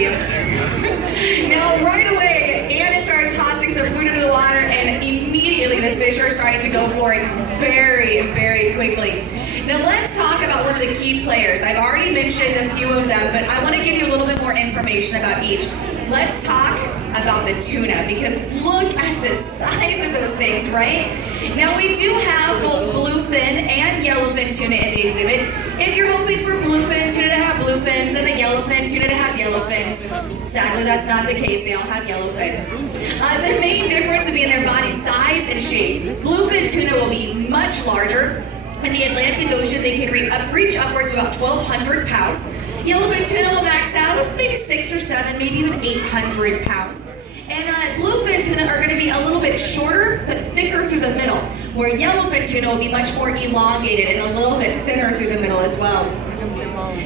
you. Now, right away, Anna started tossing some food into the water, and immediately the fish are starting to go for it very, very quickly. Now, let's talk about one of the key players. I've already mentioned a few of them, but I want to give you a little bit more information about each. Let's talk about the tuna, because look at the size of those things, right? Now, we do have both bluefin and yellowfin tuna in the exhibit. If you're hoping for bluefin tuna to have bluefins and the yellowfin tuna to have yellowfins, sadly that's not the case. They all have yellowfins. The main difference will be in their body size and shape. Bluefin tuna will be much larger. In the Atlantic Ocean, they can reach upwards of about 1,200 pounds. Yellowfin tuna will max out maybe 6 or 7, maybe even 800 pounds. And bluefin tuna are going to be a little bit shorter, but thicker through the middle, where yellowfin tuna will be much more elongated and a little bit thinner through the middle as well.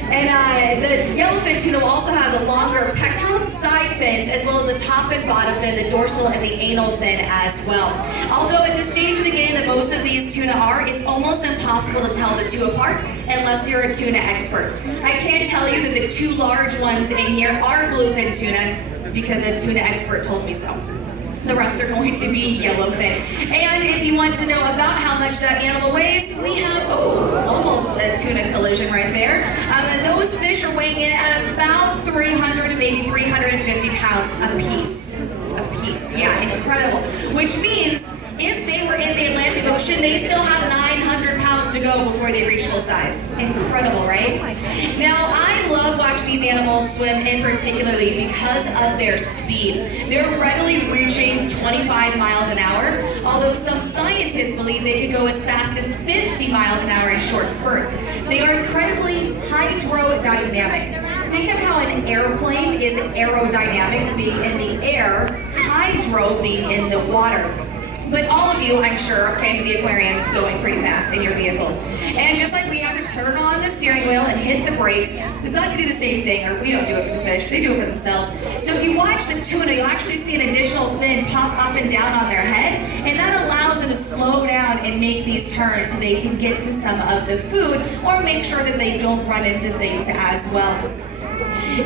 And the yellowfin tuna will also have the longer pectoral side fins, as well as the top and bottom fin, the dorsal and the anal fin as well. Although at the stage of the game that most of these tuna are, it's almost impossible to tell the two apart unless you're a tuna expert. I can tell you that the two large ones in here are bluefin tuna, because a tuna expert told me so. The rest are going to be yellowfin. And if you want to know about how much that animal weighs, we have, almost a tuna collision right there. And those fish are weighing in at about 300 to maybe 350 pounds a piece. Yeah, incredible. Which means if they were in the Atlantic Ocean, they still have 900 pounds to go before they reach full size. Incredible, right? Now, I love watching these animals swim in particularly because of their speed. They're readily reaching 25 miles an hour, although some scientists believe they could go as fast as 50 miles an hour in short spurts. They are incredibly hydrodynamic. Think of how an airplane is aerodynamic, being in the air, hydro being in the water. But all of you, I'm sure, came to the aquarium going pretty fast in your vehicles. And just like we have to turn on the steering wheel and hit the brakes, we've got to do the same thing, or we don't do it for the fish, they do it for themselves. So if you watch the tuna, you'll actually see an additional fin pop up and down on their head, and that allows them to slow down and make these turns so they can get to some of the food, or make sure that they don't run into things as well.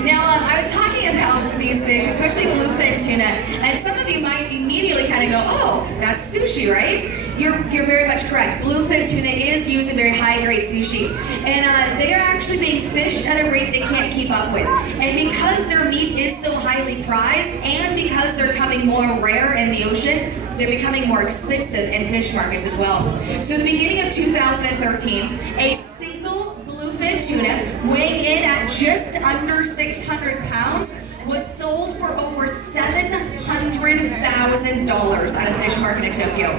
Now, I was talking about these fish, especially bluefin tuna, and some of you might immediately kind of go, oh, that's sushi, right? You're very much correct. Bluefin tuna is used in very high-grade sushi, and they are actually being fished at a rate they can't keep up with. And because their meat is so highly prized, and because they're becoming more rare in the ocean, they're becoming more expensive in fish markets as well. So at the beginning of 2013, a single bluefin tuna weighing in at just under 600 pounds was sold for over $700,000 at a fish market in Tokyo.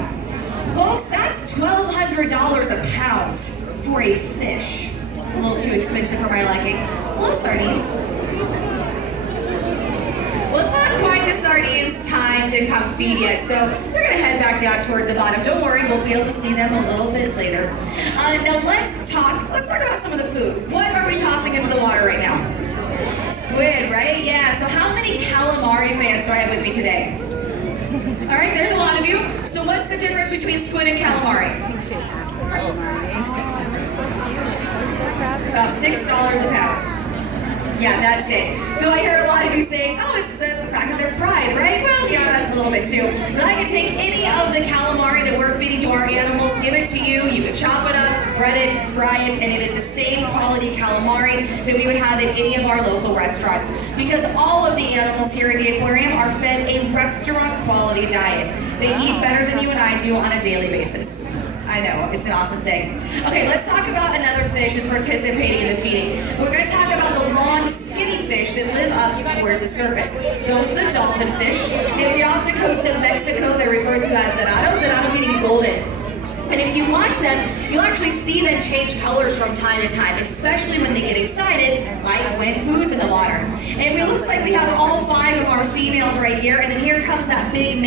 Folks, that's $1,200 a pound for a fish. It's a little too expensive for my liking. Love sardines. Well, it's not quite the sardines' time to come feed yet, so they're going to head back down towards the bottom. Don't worry, we'll be able to see them a little bit later. Now let's talk about some of the food. What are we tossing into the water right now? Squid, right? Yeah, so how many calamari fans do I have with me today? All right, there's a lot of you. So what's the difference between squid and calamari? About $6 a pound. Yeah, that's it. So I hear a lot of you saying, oh, it's the fact that they're fried, right? Well, yeah, that's a little bit too. But I can take any of the calamari that we're feeding to our animals, give it to you, you can chop it up, bread it, fry it, and it is the same quality calamari that we would have in any of our local restaurants. Because all of the animals here at the aquarium are fed a restaurant quality diet. They eat better than you and I do on a daily basis. I know, it's an awesome thing. Okay, let's talk about another fish that's participating in the feeding. We're going to talk about the long, skinny fish that live up towards the surface. Those are the dolphin fish. If you're off the coast of Mexico, they're referred to as dorado meaning golden. And if you watch them, you'll actually see them change colors from time to time, especially when they get excited, like when food's in the water. And it looks like we have all 5 of our females right here, and then here comes that big male.